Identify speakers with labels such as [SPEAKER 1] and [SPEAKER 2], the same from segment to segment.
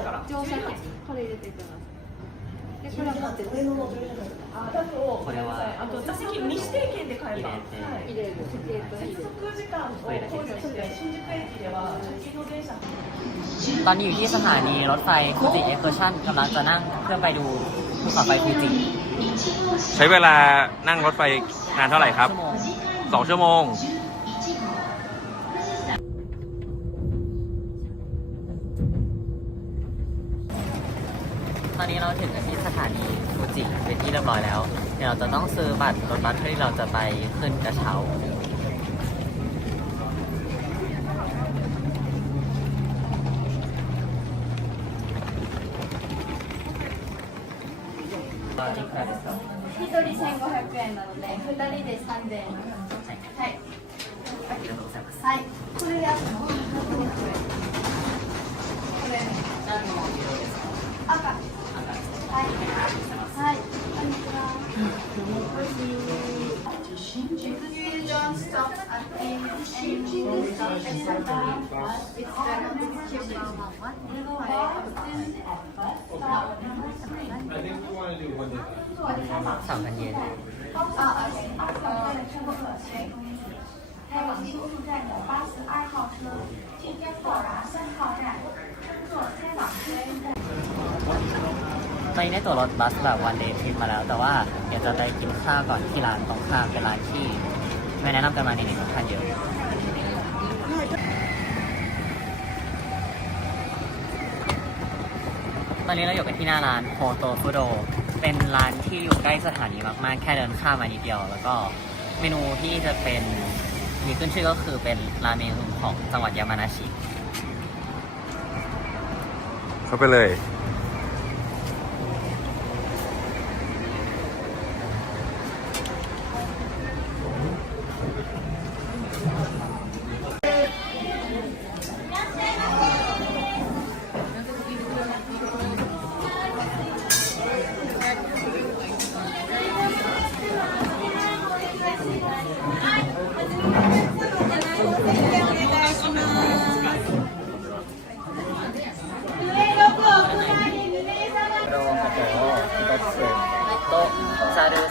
[SPEAKER 1] だから乗車これ入
[SPEAKER 2] れていきますこれは持って指定券で買えば接続時間を考慮して新宿駅では先の電車
[SPEAKER 1] ตอนนี้อยู่ที่สถานีรถไฟฟูติเอ็กซ์ชันกำลังจะนั่งเครื่องไปดูภูเขาไฟฟูจิ
[SPEAKER 3] ใช้เวลานั่งรถไฟนานเท่าไหร่ครับ
[SPEAKER 1] ชั่วโมง
[SPEAKER 3] ชั่วโมง
[SPEAKER 1] ตอนนี้เราถึงกันที่สถานีฟูจิเป็นที่เรียบร้อยแล้ว เดี๋ยวเราจะต้องซื้อบัตรรถบัสเพื่อที่เราจะไปขึ้นกระเช้า いくらですか
[SPEAKER 4] 一人1500円なので、二人で3000円。はい。
[SPEAKER 1] ありがとうございます。
[SPEAKER 4] はい。これやつの If you don't stop at any any stop any time, it's gonna be cheaper.
[SPEAKER 1] สามพันเยน
[SPEAKER 4] 还有新宿站的八十二号车，今天到达三号站，乘坐开往车。
[SPEAKER 1] ตอนนี้ได้ตั๋วรถบัสแบบวันเดย์ทริปมาแล้ว แต่ว่าเดี๋ยวจะไปกินข้าวก่อนที่ร้านตรงข้ามเป็นร้านที่ ไม่แนะนำกันมาในนี้ค่อนข้างเยอะตอนนี้เราอยู่กันที่หน้าร้านโฮโตฟุโดเป็นร้านที่อยู่ใกล้สถานีมากๆ แค่เดินข้ามมานิดเดียว แล้วก็เมนูที่จะเป็นมีขึ้นชื่อก็คือเป็นราเมงของจังหวัดยามานาชิ
[SPEAKER 3] เข้าไปเลย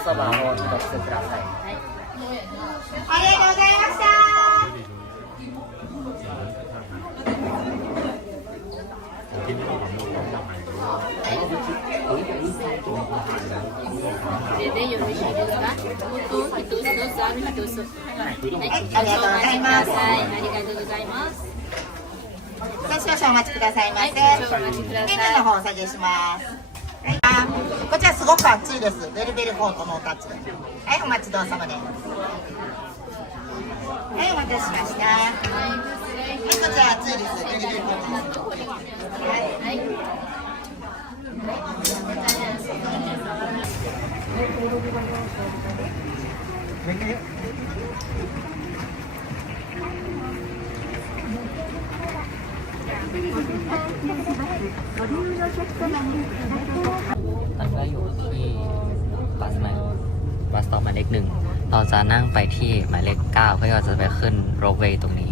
[SPEAKER 1] そばを一つください。
[SPEAKER 4] ありがとうございました。
[SPEAKER 5] ででよろしいですか。音一つとざる一つ。はい、
[SPEAKER 6] ありがとうございます
[SPEAKER 5] はい、ありがとうございます。
[SPEAKER 6] 少々お待ちくださいませ。
[SPEAKER 5] はい少々お待ちください
[SPEAKER 6] メニューの方お下げします。はい、こちらすごく熱いです。ベルベルフォートのお立ち。はい、お待ちどうさまです。はい、お待たせしました。はい、こちら熱いです。ベルベルフォートの。はい。
[SPEAKER 1] ตอนนี้เราอยู่ที่บัสหมายบัสต่อหมายเลขหนึ่ง เราจะนั่งไปที่หมายเลขเก้าเพื่อที่เราจะไปขึ้นโรเวย์ตรงนี้